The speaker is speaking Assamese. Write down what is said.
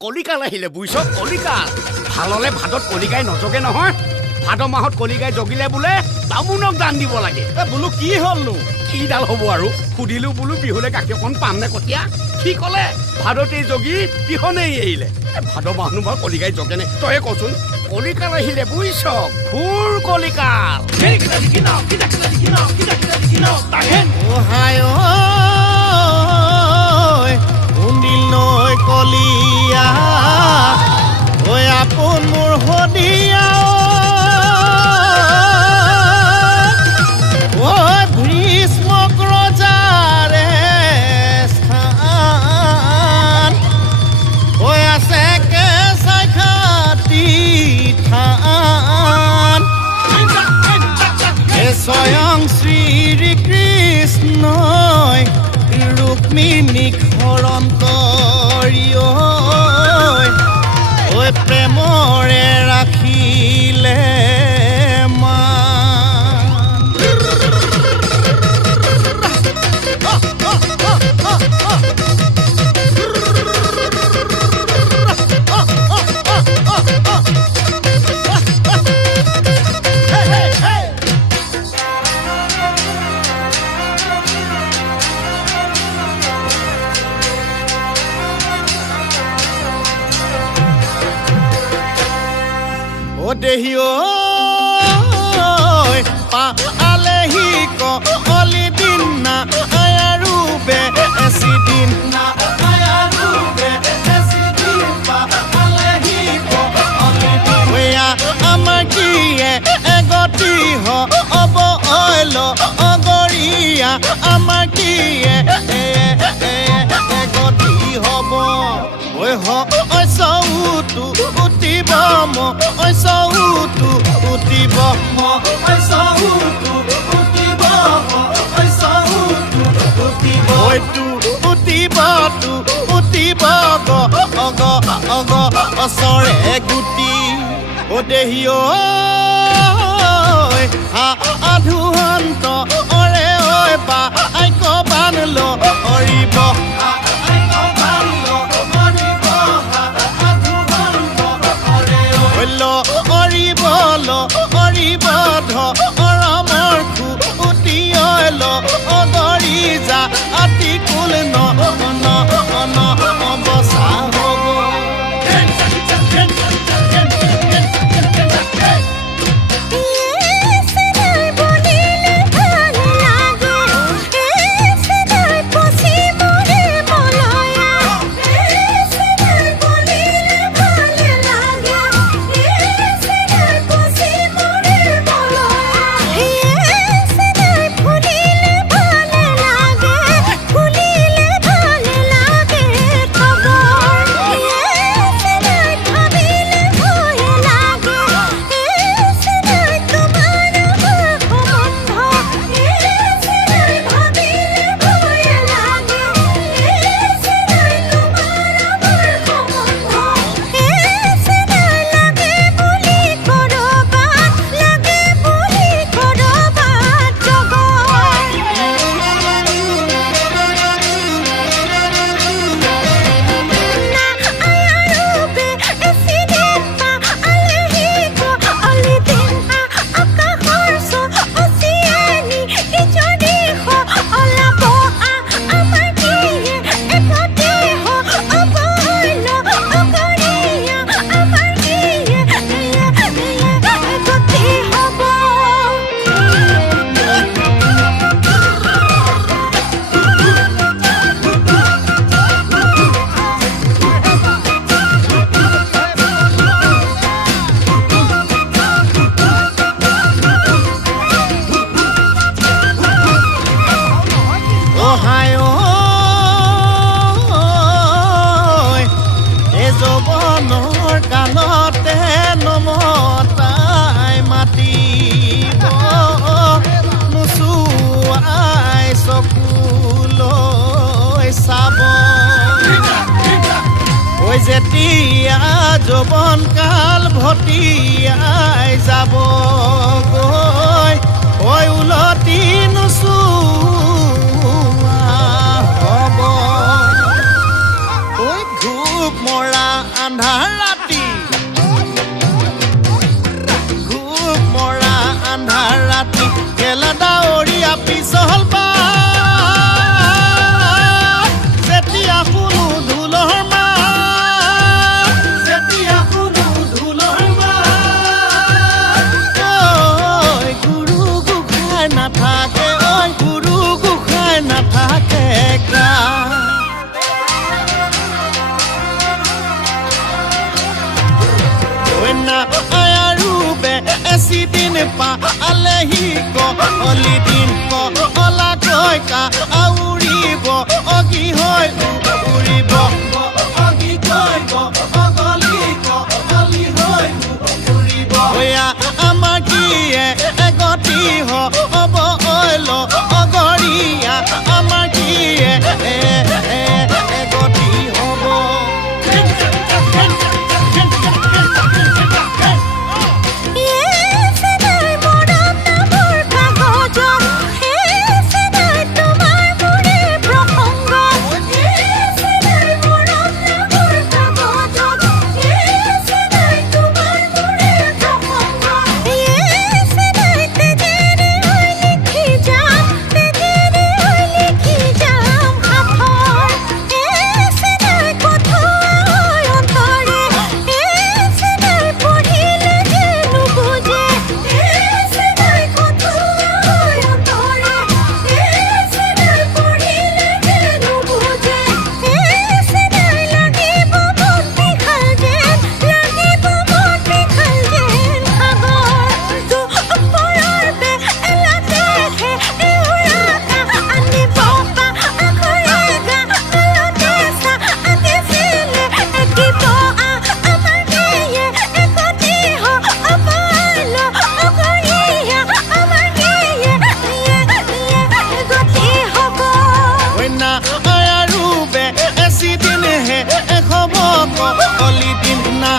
কলিকাল আহিলে বুইছ কলিকাল ভাললে ভাদত কলিকাই নজগে নহয় ভাদ মাহত কলিকাই জগিলে বোলে বামুণক দান দিব লাগে বোলো কি হ'লনো কিডাল হ'ব আৰু সুধিলো বোলো বিহুলে গাখীৰ অকণ পাম নে কতিয়া কি ক'লে ভাদতেই জগি বিহনেই এৰিলে ভাদ মাহনো বাৰু কলিকাই জগেনে তই কচোন কলিকাল আহিলে বুইছ ঘূৰ কলিকাল কোনদিন নৈ কলিয়া ঐ আপোন মোৰ সদিয়া ঐ ভীষ্মক ৰজাৰে স্থান ঐ আছে কেঁচাই খাতি থান স্বয়ং শ্ৰীকৃষ্ণই ৰুক্মিণীক হৰণ কৰি ঐ প্ৰেমৰে ৰাখিলে দেহি পালেহি কলি দিন না আৰু বেছি দিন না আমাৰ কিয়ে এগতি হ'ব অইল অগৰীয়া আমাৰ কিয়ে এগতি হ'ব ঐ চৌটো উঠিব ঐ চৌটো উঠিব ঐ চৌটো উঠিব ঐ চৌটো উঠিব ঐটো উঠিব তো উঠিব অগ অগ অচৰে গুটি ও দেহি আধুহন্ত অৰে ঐ বা আইক বানল অৰিব অৰিব ধৰমৰ খুটি অইল অগৰি যা আতি কুল ন বচা হ'ব যেতিয়া যৌৱন কাল ভটিয়াই যাব গৈ ঐ উলটি নোচোৱা হ'ব ঐ ঘূৰ ঘূপ মৰা আন্ধাৰ ৰাতি ঘূপ মৰা আন্ধাৰ ৰাতি গেলা ডাৱৰীয়া পিছল পা যেতিয়া শুনো ঢোলৰ মাত যেতিয়া শুনো ঢোলৰ মাত ঐ গুৰু গোসাঁই নাথাকে ঐ গুৰু গোসাঁই নাথাকে গান na ayarube esidin pa alehi ko olidin ko ola koika auribo ogi hoy uribo ogi koiko ogoliko oli hoy uribo oya amagie egoti ho obo oilo ogoria amagie egoti hobo olidin na